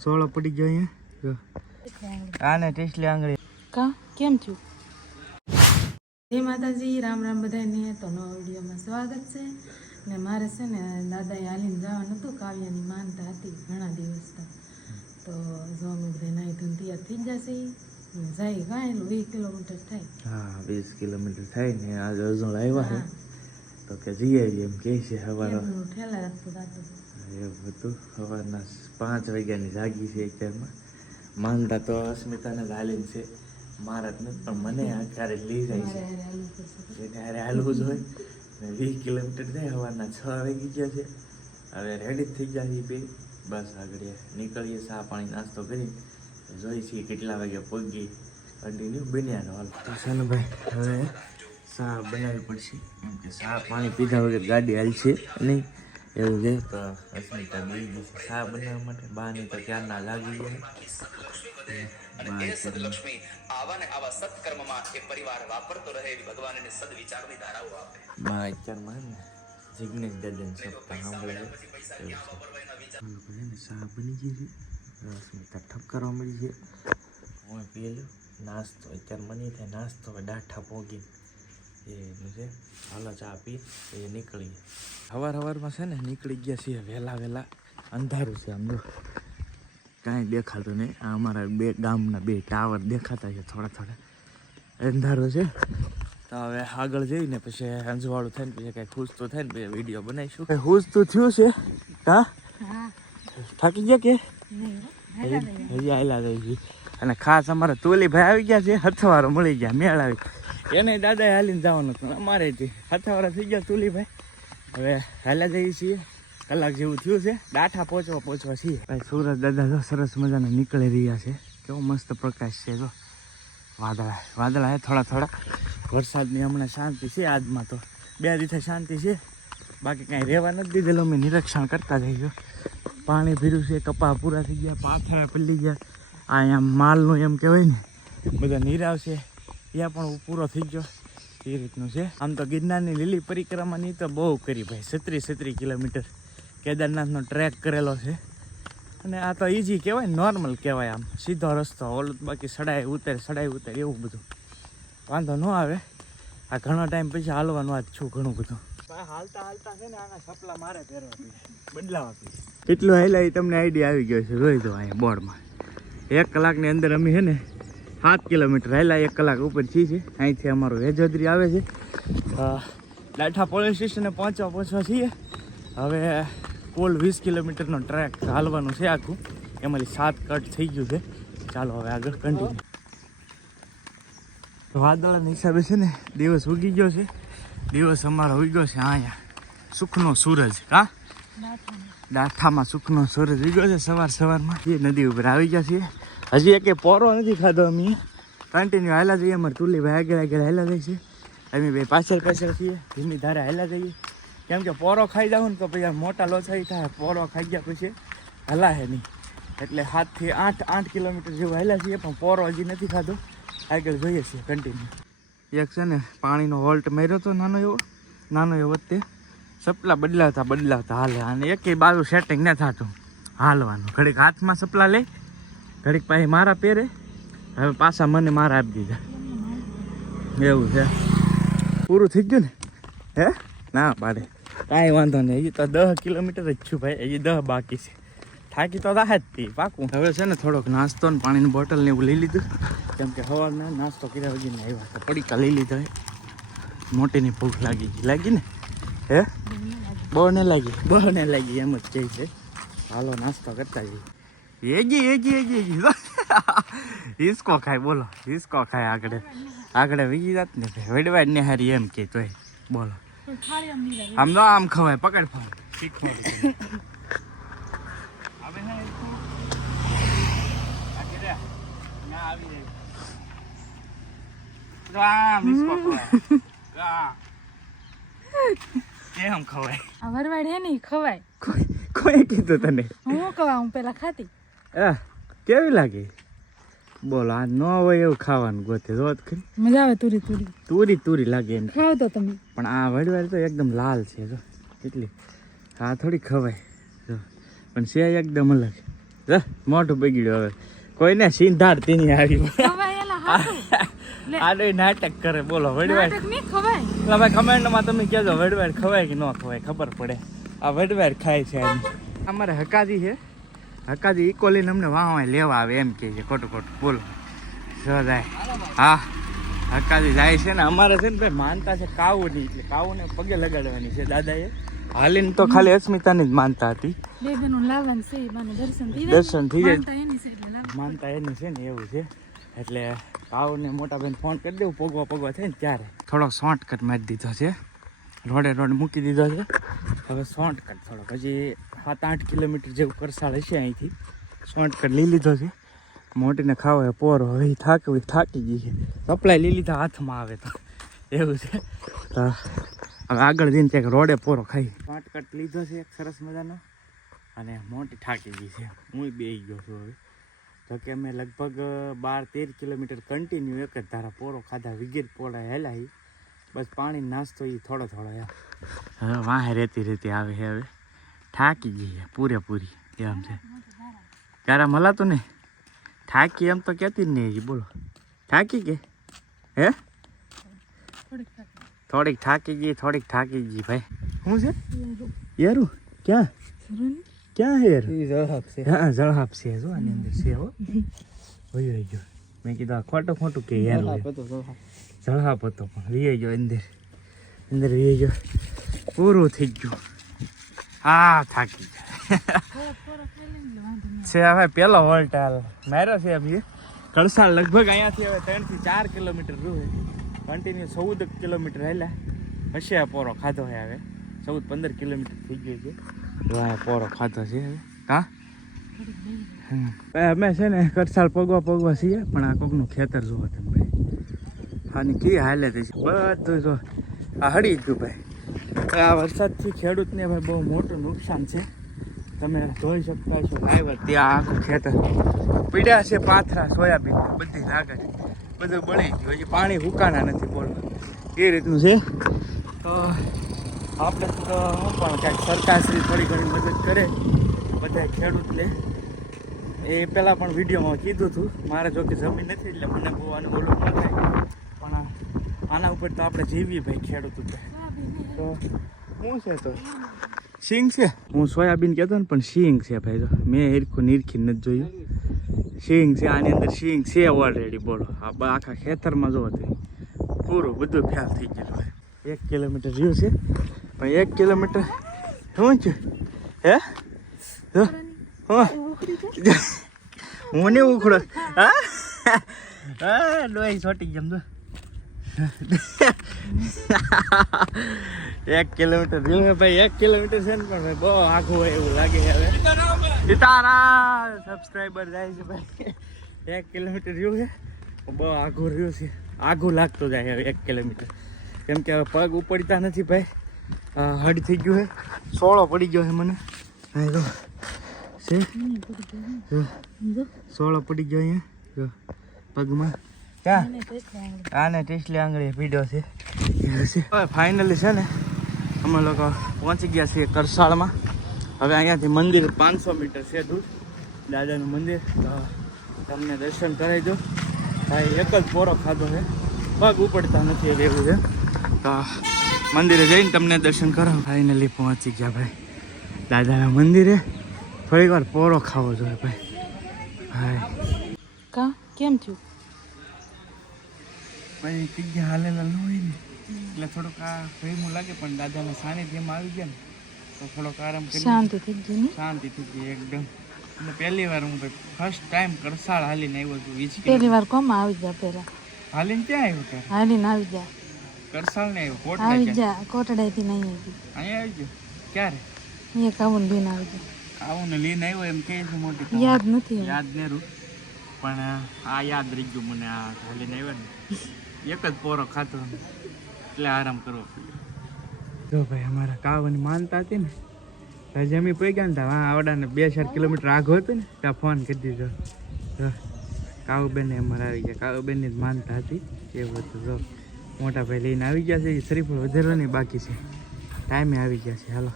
સોળો પડી ગયો અહીંયા આને ટેસ્ટલી આંગળી કા કેમ થયું? જય માતાજી, રામ રામ બધાને. તો નવા વિડીયોમાં સ્વાગત છે. ને મારે છે ને દાદાએ હાલીને જવાનું હતું, કાવ્યાની માનતા હતી ઘણા દિવસથી. તો જો અમે બધા નાહી ધોઈને તૈયાર થઈ જશે જાય કાંઈ 20 કિલોમીટર થાય. હા 20 કિલોમીટર થાય ને આજે અજોડ આવ્યા છે તો કે જઈએ એમ કહે છે. સવારે ઠેલા રાખતો દાદો એવું હતું. સવારના 5 વાગ્યાની જાગી છે અત્યારમાં. માનતા તો અસ્મિતાને જ હાલીને છે, મારા જ નથી, પણ મને આ ક્યારે લઈ જાય છે એને હારે હાલવું જ હોય ને. 20 કિલોમીટર થાય, સવારના 6 વાગી ગયા છે. હવે રેડી થઈ ગયા છે બે, બસ આગળ નીકળીએ. ચા પાણી નાસ્તો કરી જોઈ છીએ કેટલા વાગે પગી કન્ટિન્યુ બન્યા હાલ. તો છે ને ભાઈ હવે ચા બનાવવી પડશે, કેમ કે ચા પાણી પીધા વગર ગાડી હાલશે નહીં એવું છે. તો અસ્મિતા બેસી ગઈ છે ચા બનાવવા માટે. બાની તો ક્યારના લાગી ગયા. બા અત્યારમાં ને જિગ્નેશ દાદાને સપ્તાહ સાંભળે છે. ચા બની ગઈ છે, અસ્મિતા ઠપ કરવા મળી છે. હું પી લો નાસ્તો. અત્યારે મને થાય નાસ્તો હવે ડાઠા પોગી એનું છે. હાલો ચા પી એ નીકળીએ. સવારમાં છે ને નીકળી ગયા છીએ વહેલા. અંધારું છે આમ જો, કાંઈ દેખાતું નહીં. આ અમારા બે ગામના 2 ટાવર દેખાતા છે થોડા. અંધારું છે તો હવે આગળ જઈને પછી અંજવાળું થાય ને પછી કાંઈ ખુશતું થાય ને પછી વિડીયો બનાવીશું. કાંઈ ખુશતું થયું છે? હા થાકી ગયા કે હજી આયલા જાય. અને ખાસ અમારા તોલીભાઈ આવી ગયા છે, હથવારો મળી ગયા, મેળ આવી. એને દાદાએ હાલીને જવાનું હતું, અમારે હથવારા થઈ ગયા તોલીભાઈ. હવે હાલ્યા જઈએ છીએ, કલાક જેવું થયું છે. ડાઠા પહોંચવા છીએ. ભાઈ સુરજ દાદા જો સરસ મજાના નીકળી રહ્યા છે. કેવો મસ્ત પ્રકાશ છે. જો વાદળા છે થોડા. વરસાદની હમણાં શાંતિ છે. આજમાં તો 2 દિવસે શાંતિ છે, બાકી કાંઈ રહેવા નથી દીધેલું. અમે નિરીક્ષણ કરતા જઈશું. પાણી ભર્યું છે, કપા પૂરા થઈ ગયા, પાથરા પડી ગયા. અહીંયા માલનું એમ કહેવાય ને બધા નીરાવ છે, ત્યાં પણ પૂરો થઈ ગયો. એ રીતનું છે. આમ તો ગિરનારની લીલી પરિક્રમાની તો બહુ કરી ભાઈ. 36 કિલોમીટર કેદારનાથનો ટ્રેક કરેલો છે. અને આ તો ઇઝી કહેવાય, નોર્મલ કહેવાય, આમ સીધો રસ્તો. ઓલું બાકી ચડાઈ ઉતર એવું બધું વાંધો ન આવે. આ ઘણો ટાઈમ પછી હાલવાનું વાત છું ઘણું બધું. હાલતા છે ને આના સપલા મારે પહેરવા બદલાવા કેટલું હાલ્યા એ તમને આઈડિયા આવી ગયો છે. જોઈ દો અહીંયા બોર્ડમાં 1 કલાકની અંદર અમે છે ને 7 કિલોમીટર હાલ્યા. 1 કલાક ઉપર છીએ. અહીંથી અમારું વેજોદરી આવે છે. ડાઠા પોલીસ સ્ટેશને પહોંચવા છીએ. હવે કુલ 20 કિલોમીટરનો ટ્રેક હાલવાનું છે આખું. એમાંથી 7 કટ થઈ ગયું છે. ચાલો હવે આગળ કન્ટિન્યુ. વાદળાના હિસાબે છે ને દિવસ ઉગી ગયો છે. દિવસ અમારો ઉગ્યો છે અહીંયા સુખનો સૂરજ. હા ડાઠામાં સુખનો સૂરજ ઉગ્યો છે સવારમાં. એ નદી ઉપર આવી ગયા છીએ. હજી એક પોરો નથી ખાધો. અમે કન્ટિન્યુ હાલા જઈએ. અમારે તુલીભાઈ આગળ હાલા જાય છે. અમે બે પાછળ છીએ. ધીમી ધારે હાલા જઈએ, કેમ કે પોરો ખાઈ જાવ ને તો પછી મોટા લોચાઈ થાય. પોરો ખાઈ ગયા પછી હલાહે નહીં. એટલે 7 થી 8 કિલોમીટર જેવું હાલ્યા છીએ, પણ પોરો હજી નથી ખાધો. આગળ જોઈએ છીએ કન્ટિન્યુ. એક છે ને પાણીનો હોલ્ટ માર્યો હતો નાનો એવો વચ્ચે. સપલા બદલાવતા હાલે. અને એકેય બાજુ સેટિંગ ન થતું હાલવાનું. ઘડીક હાથમાં સપલા લે, ઘડીક પાછી મારા પહેરે. હવે પાછા મને મારા આપી દીધા. એવું છે. પૂરું થઈ ગયું ને? હે ના પાડે, કાંઈ વાંધો નહીં. હજી તો 10 કિલોમીટર જ છું ભાઈ. હજી 10 બાકી છે. થાકી તો રાહત થી પાકું. હવે છે ને થોડોક નાસ્તો ને પાણીની બોટલ ને એવું લઈ લીધું, કેમ કે સવારના નાસ્તો કર્યા વગર આવ્યા હતા. પડીકા લઈ લીધા. મોટીની ભૂખ લાગી ને? હે બહુ ને લાગી એમ જ કહે છે. હાલો નાસ્તો કરતા જઈએ. એજી હિસકો ખાય. બોલો હિસકો ખાય. આગળ વીજી જાત ને વડવા જ ને હારી એમ કે તોય. બોલો આમ તો આમ ખવાય. પકડ ફોન કેમ ખવાય? વરવાડ હે નહીં ખવાય. કોઈ કીધું તને? હું કહું, હું પેલા ખાતી. કેવી લાગે? બોલો આ ન હોય એવું ખાવાનું ગોતે. રોજ ખરી મજા આવે. તુરી લાગે એમ. ખાવ તો તમે. પણ આ વડવાડ તો એકદમ લાલ છે. જો એટલી આ થોડી ખવાય. પણ છે એકદમ અલગ. જો મોઢું બગડ્યું હવે કોઈને સિંધાર તેની આવી ખવાય એલા હાસુ લે આડે નાટક કરે બોલો વડવાડ નાટક નહીં ખવાય એટલે ભાઈ કમેન્ટમાં તમે કહેજો વડવાડ ખવાય કે ન ખવાય ખબર પડે આ વડવાડ ખાય છે આની. અમારે હકાજી છે હકાજી ઇકોલીને અમને વાહ લેવા આવે એમ કહે છે ખોટું ખોટું બોલો જો જાય હા હકાજી જાય છે ને અમારે છે ને ભાઈ માનતા છે કાવુની એટલે કાવુને પગે લગાડવાની છે દાદાએ હાલીને તો ખાલી અસ્મિતાની જ માનતા હતી બે બેનું લાવવાનું છે બાને દર્શન થઈ દર્શન થઈ જાય માનતા એની છે એટલે લાવ માનતા એની છે ને એવું છે એટલે કાવુને મોટા બેન ફોન કરી દેવું પગવા થાય ને ત્યારે થોડોક શોર્ટકટ મારી દીધો છે રોડ મૂકી દીધો છે હવે શોર્ટકટ થોડોક હજી 7-8 કિલોમીટર જેવું કરસાળ હશે અહીંથી શોર્ટકટ લઈ લીધો છે મોટીને ખાવા પોરો હવે થાકી ગઈ છે સપ્લાય લઈ લીધા હાથમાં આવે તો એવું છે તો હવે આગળ જઈને ત્યાં રોડે પોરો ખાઈ શોર્ટકટ લીધો છે એક સરસ મજાનો અને મોટી થાકી ગઈ છે હું બેસી ગયો છું હવે જોકે અમે લગભગ 12-13 કિલોમીટર કન્ટિન્યુ એક જ ધારા પોરો ખાધા વિગેટ પોળા હેલાઈ બસ પાણી નાસ્તો એ થોડો હવે વાહે રહેતી આવે છે હવે થાકી ગઈ છે પૂરેપૂરી એમ છે ક્યારે મલાતું ને થાકી એમ તો કહેતી જ નહીં બોલો થાકી કે હે થોડીક થાકી ગઈ ભાઈ શું છે યારું ક્યાં હે યાર હા જળહાપ છે જો આની અંદર છે હો વહી ગયો મેં કીધું ખોટું કે યાર જળહાપ હતો પણ વી ગયો અંદર વી ગયો પૂરું થઈ ગયું હા થાકી ગયા છે હવે પેલો વોલ્ટાલ માર્યો છે અભી કળસાળ લગભગ અહીંયાથી હવે 3 થી 4 કિલોમીટર રૂ કન્ટિન્યુ 14 કિલોમીટર હેલા હશે આ પોરો ખાધો છે હવે 14-15 કિલોમીટર થઈ ગયું છે તો આ પોરો ખાધો છે હવે હા અમે છે ને કળસાળ પગવા છીએ પણ આ કોકનું ખેતર જોવો તમે ભાઈ આની કી હાલે છે બધું જો આ હળી ગયું ભાઈ આ વરસાદથી ખેડૂતને ભાઈ બહુ મોટું નુકસાન છે તમે જોઈ શકતા છો લાઈવ ત્યાં આખું ખેતર પીડ્યા છે પાથરા સોયાબીન બધી લાગે બધું બળી ગયું હજી પાણી હુકાણા નથી બોલવા એ રીતનું છે તો આપણે તો હું પણ કાંઈક સરકારશ્રી થોડી ઘણી મદદ કરે બધા ખેડૂતને એ પહેલાં પણ વિડીયોમાં કીધું હતું મારે જો કે જમીન નથી એટલે મને બહુ આનું બોલવું ન થાય પણ આના ઉપર તો આપણે જીવીએ ભાઈ ખેડૂત ઉપર તો શું છે તો સિંગ છે હું સોયાબીન કહેતો ને પણ સિંગ છે ભાઈ તો મેં હિરખું નીરખી નથી જોયું સિંગ છે આની અંદર સિંગ છે ઓલરેડી બોલો આ આખા ખેતરમાં જો પૂરું બધું ફેલ થઈ ગયેલું હોય 1 કિલોમીટર રહ્યું છે પણ 1 કિલોમીટર શું છે હે હું નહીં ઉખડો હા ડોઈ છોટી ગમ તો 1 કિલોમીટર રહ્યું છે ભાઈ 1 કિલોમીટર છે ને પણ ભાઈ બહુ આઘું હોય એવું લાગે હવે સીતારામ સબસ્ક્રાઈબર જાય છે ભાઈ 1 કિલોમીટર રહ્યું છે બહુ આઘું રહ્યું છે આઘું લાગતું જાય હવે 1 કિલોમીટર કેમ કે હવે પગ ઉપડતા નથી ભાઈ હડ થઈ ગયું છે સોળો પડી ગયો છે મને હા જો છે સોળો પડી ગયો અહીંયા જો પગમાં ક્યાં આને ટેસ્ટલી આંગળી પીડ્યો છે ફાઇનલી છે ને અમે લોકો પહોંચી ગયા છીએ કરસાળમાં હવે અહીંયાથી મંદિર 500 મીટર છે દૂર દાદાનું મંદિર તો તમને દર્શન કરાવી દો ભાઈ એક જ પોરો ખાધો છે પગ ઉપડતા નથી એવું છે તો મંદિરે જઈને તમને દર્શન કરાવો ફાઇનલી પહોંચી ગયા ભાઈ દાદાના મંદિરે થોડીક વાર પોરો ખાવો જોઈએ ભાઈ કા કેમ થયું ભાઈ જગ્યા હાલેલા ન હોય ને એટલે થોડુંક આ ભયમું લાગે પણ દાદાના સાનિધ્યમાં આવી ગયા ને તો થોડોક આરામ કરી શાંતિ થઈ ગઈ ને શાંતિ થઈ ગઈ એકદમ એટલે પહેલી વાર હું ભાઈ ફર્સ્ટ ટાઈમ કરસાળ હાલીને આવ્યો છું 20 પહેલી વાર કોમાં આવી જા પેલા હાલીને ક્યાં આવ્યો ત્યારે હાલીને આવી જા કરસાળ ને આવ્યો કોટ આવી જા કોટડાઈથી નહીં આવી અહીંયા આવી ગયો ક્યારે અહીંયા કાવું લઈને આવી જા આવું ને લઈને આવ્યો એમ કહે છે મોટી યાદ નથી યાદ નેરું પણ આ યાદ રહી ગયું મને આ હાલીને આવ્યો ને એક જ પોરો ખાતો એટલે આરામ કરવો પડ્યો જો ભાઈ અમારા કાવાની માનતા હતી ને જમી પડી ગયા ને હા આવડાને 2-4 કિલોમીટર આગળ હતું ને ત્યાં ફોન કરી દીધો કાવુબેન અમારે આવી ગયા કાવુબેનની જ માનતા હતી એવું હતું જો મોટા ભાઈ લઈને આવી ગયા છે એ શ્રીફળ વધારવાની બાકી છે ટાઈમે આવી ગયા છે હાલો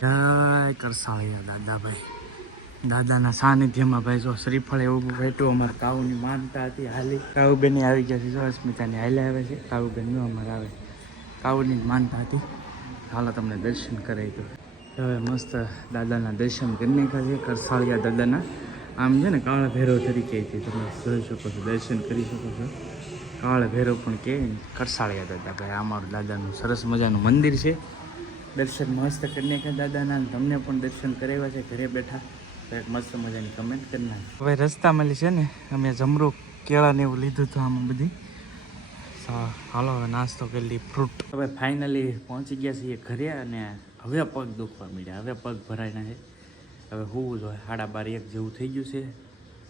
જય કરસાળિયા દાદાભાઈ. દાદાના સાનિધ્યમાં ભાઈ જો શ્રીફળ એવું ભેટું. અમારે કાઉની માનતા હતી હાલી. કાઉબેન આવી ગયા છે. જો અસ્મિતાની હાલે આવે છે. કાઉબેન નો અમારે આવે. કાઉની જ માનતા હતી. હાલો તમને દર્શન કરાવી દો. હવે મસ્ત દાદાના દર્શન કરી નાખ્યા છે. કરસાળિયા દાદાના આમ છે ને કાળા ભૈરવ તરીકે છે. તમે જોઈ શકો છો, દર્શન કરી શકો છો. કાળા ભૈરવ પણ કે કરસાળિયા દાદા ભાઈ. અમારું દાદાનું સરસ મજાનું મંદિર છે. દર્શન મસ્ત કરી નાખ્યા દાદાના. તમને પણ દર્શન કરાવ્યા છે ઘરે બેઠા. તો એક મસ્ત મજાની કમેન્ટ કરી નાખી. હવે રસ્તામાં છે ને અમે જમરૂ કેળા ને એવું લીધું હતું આમાં બધી. હાલો હવે નાસ્તો કરી લઈ ફ્રૂટ. હવે ફાઇનલી પહોંચી ગયા છીએ ઘરે અને હવે પગ દુખવા મળ્યા. હવે પગ ભરાયના છે. હવે હોવું જોઈએ. 12:30 જેવું થઈ ગયું છે.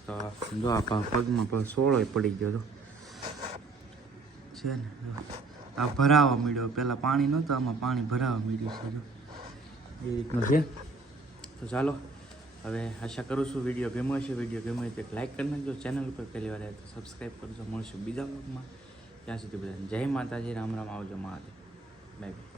તો જો આ પગમાં પણ સોળો પડી ગયો હતો છે ને. આ ભરાવા મળ્યો. પહેલાં પાણી નહોતું, આમાં પાણી ભરાવા મળ્યું છે. જો એ રીતનું છે. તો ચાલો હવે આશા કરું છું વિડીયો ગમ્યો હશે. વિડીયો ગમ્યો હોય તો એક લાઈક કરી નાખજો. ચેનલ ઉપર પહેલી વાર આવે તો સબસ્ક્રાઈબ કરજો. મળશું બીજા બ્લોગમાં. ત્યાં સુધી બધાને જય માતાજી. રામ રામ. આવજો મહાદેવ. Bye bye.